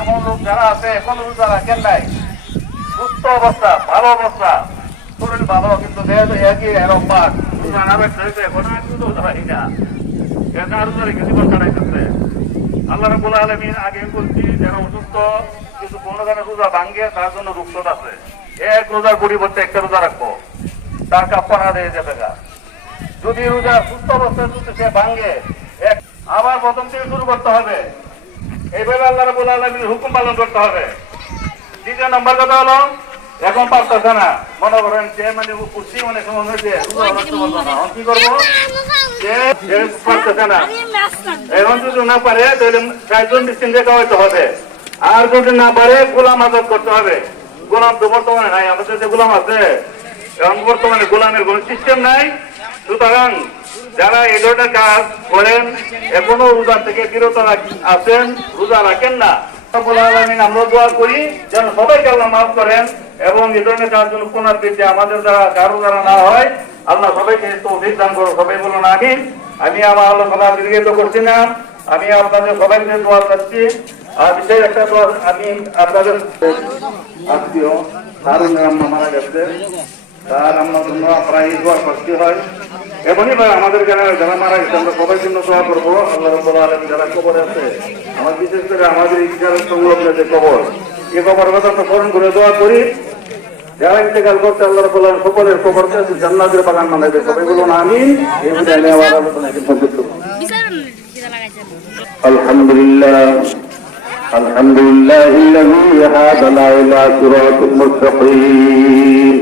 এমন লোক যারা আছে, এখন যারা কেন নাই। সুস্থ অবস্থা, ভালো অবস্থা। শরীর ভালো, কিন্তু একই, এরম আগে বলছি কোনো রোজা ভাঙ্গে আছে। এক একটা রোজা রাখব। যদি রোজা সুস্থ অবস্থায় যদি সে ভাঙ্গে আবার প্রথম থেকে শুরু করতে হবে। এইভাবে আল্লাহ রাবুল আলমীর হুকুম পালন করতে হবে। দ্বিতীয় নম্বর কথা হলো এখন পারতেছে না। মনে করেন যে মানে খুশি অনেক সময় হয়েছে কি করব? যে পারতেছে না। এখন যদি না পারে তাহলে চারজন ডিস্টিংকে খাওয়াইতে হবে। আর যদি না পারে গোলাম আজাদ করতে হবে। গোলাম তো বর্তমানে নাই আমাদের যে গোলাম আছে। এখন বর্তমানে গোলামের কোন সিস্টেম নাই। সুতরাং যারা এই ধরনের কাজ করেন, এখনও রোজা থেকে বিরত আছেন, রোজা রাখেন না। আমরা করি যেন এবং এই ধরনের কাজ আমাদের দ্বারা না হয়। সবাইকে সবাই আমি আমি আমার সবাই করছি না। আমি আপনাদের সবাইকে আর বিশেষ একটা আমি আপনাদের তার আমার জন্য আপনারা এই দোয়া করতে হয় এমনই ভাই আমাদের যারা যারা মারা গেছে আমরা সবাই জন্য দোয়া করবো আল্লাহ রব্বুল আলামিন যারা কবরে আছে আমার বিশেষ করে আমাদের এই যারা সংলগ্ন যে কবর এই কবর কথা আমরা স্মরণ করে দোয়া করি যারা ইন্তেকাল করতে আল্লাহ রব্বুল আলামিন সকলের কবরকে জান্নাতের বাগান বানাইবে সবাই বলুন আমিন এই বিদায় নেওয়ার আলোচনা কিন্তু সংক্ষিপ্ত করব। বিচার কিটা লাগাইছে الحمد لله الحمد لله الذي هدانا إلى صراط مستقيم